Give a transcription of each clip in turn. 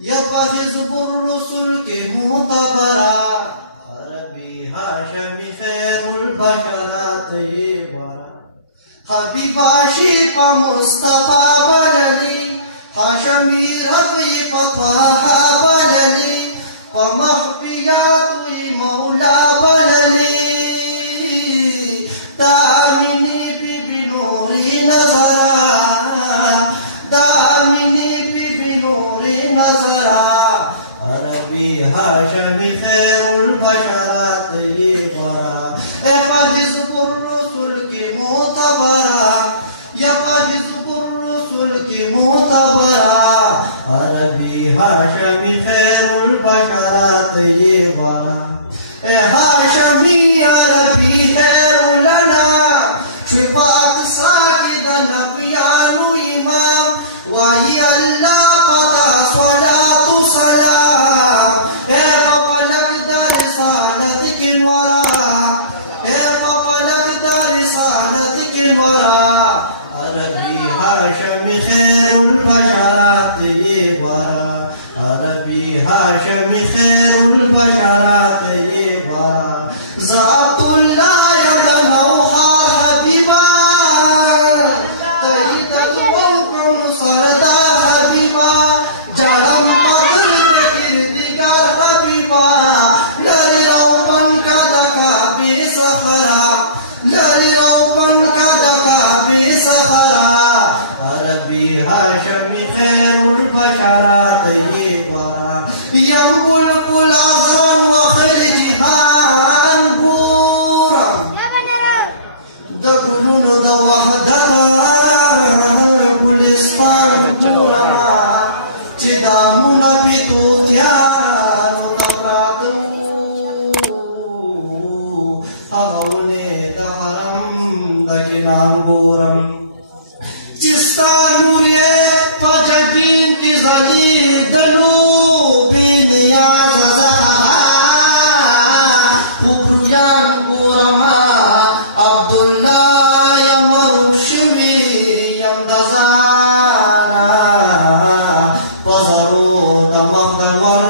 यफ़हिज़ुर रुसुल के मुतबरा अरबी हाशमी खैरुल बशरात ये बरा हबीबा शिफा मुस्तफा बलली हाशमी रबी फतहा बलली वमखबिया तुई मौला बलली दामिनी बीबी नूरी नजरा दामिनी बीबी नूरी नजरा अरबी हाशमी खैरुल बशरात ये बरा यफ़हिज़ुर रुसुल के मुतबरा यफ़हिज़ुर रुसुल के मुतबरा अरबी हाशमी खैरुल बशरात ये बरा हाशमी अरबी खैरुलना शिफात साकिदा नबियानु इमाम वाई अल्लाह पदा स्वलातु सलाम बपलक दर सालत की मरा बपलक दर सालत की मरा अरबी हाशमी खैरुल बशरात ये बरा अरबी हाशमी खैरुल बशरात ये बरा ज़ातुल्लाह यदनौ हबीबा तहिदल वौकम सरदा हबीबा जहम पदर तकिरदिगार हबीबा लरी रोपन का दका बेसखरा लरी रोपन का दका बेसखरा अरबी हाशमी खैरुल बशरात ये बरा या बुलबुल आज़म आखिर जिहान पूरा दगुलुनो दवाहदा गुलिस्तान पूरा चिदामुना पितुत्यानो नवरात अगवने दहरम दकिनान गोरम जिस्तान मुरे फजकीन की ज़ली दलो बिदिया जज़ा उब्रुयान गोरमा अब्दुल्लाह यमरुशमी यमदज़ाना पज़रो दमगन वर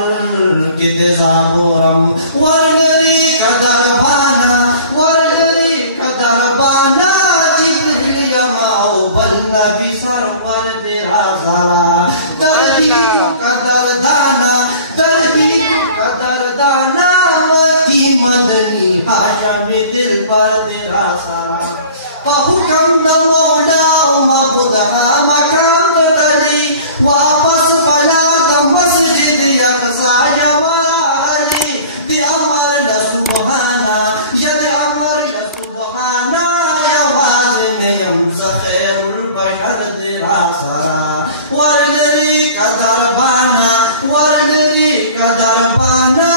किदज़ा गोरम वरगरी कदरबाना जिब्रील यमाओ बल नबी सरवर दिराज़रा कदरदाना मकी मदनी हाशमी दिल पर तेरा सारा हुक्म द मौला मबुदहा मकाम तली वापस फला द मस्जिद अक़सा यवराली दि अमर सुबहाना यद अमर सुबहाना यवाज ने हम खैरुल बशर तेरा सारा वरगरी कदरबाना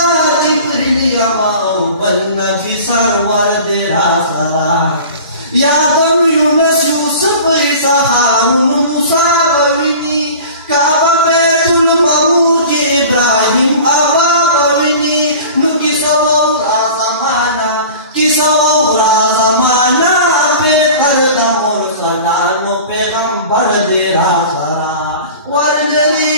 जिब्रील यमाओ बल नबी सरवर तेरा सारा यादम यूनुस यूसुफ ईसा हारून मूसा बविनी काबा बैतुल ममूद इब्राहिम अबा बविनी नुकी सवरा ज़माना बेपर्दा मुरसलानो पैगंबर तेरा सारा वरगरी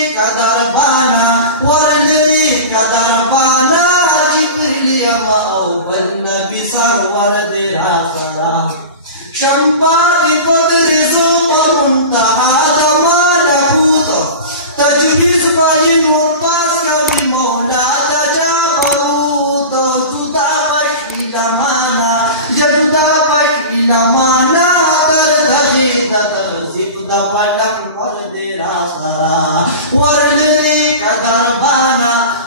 कदरबाना जिब्रील यमाओ बल नबी सरवर तेरा सारा शम्पाद बदर ज़ुक़र मुंतहा दमालहूत तजवीज़ मईन उपास कभी मौला तजाबरूत जुदा बशी लमाना दर दगी तज़िब द पलक वर तेरा सारा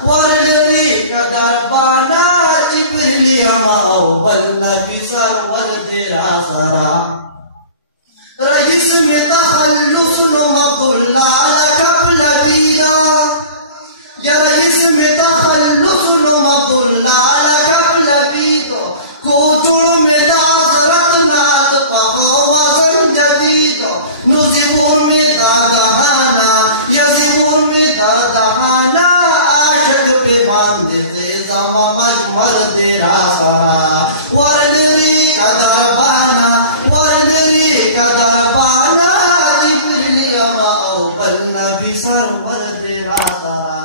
वरगरी कदरबाना जिब्रील यमाओ बल नबी सरवर तेरा सारा रईस में तखल्लुस नुमतुल्लाह लकबल बीदा या रईस में तखल्लुस नुमतुल्लाह लकबल बीदा कोचुड़ में दाज़रत नाद पगो वज़न जदीद नुज़िबुर में दादहाना यज़िबुर में दादहाना आशक पे बांधे ज़मा मजमल तेरा सारा वरगरी कदरबाना जिब्रील यमाओ बल नबी सरवर तेरा सारा